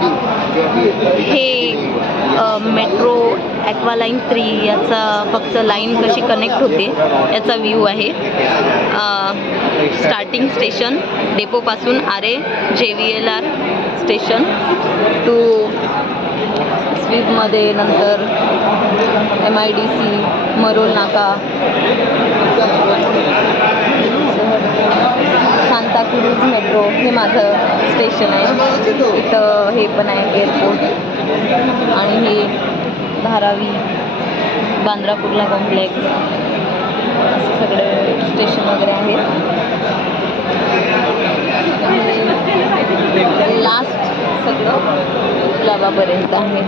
हे metro aqua line 3 याचा फक्त लाईन कशी कनेक्ट होते याचा व्ह्यू आहे. स्टार्टिंग स्टेशन डेपोपासून RAJVLR स्टेशन टू स्वीपमध्ये, नंतर MIDC, मरोल नाका, सांता क्रूज मेट्रो हे माझं स्टेशन आहे. इथं हे पण आहे एअरपोर्ट, आणि हे धारावी, बांद्रा कुर्ला कॉम्प्लेक्स, सगळे स्टेशन वगैरे आहेत. लास्ट सगळं कुलाबापर्यंत आहे.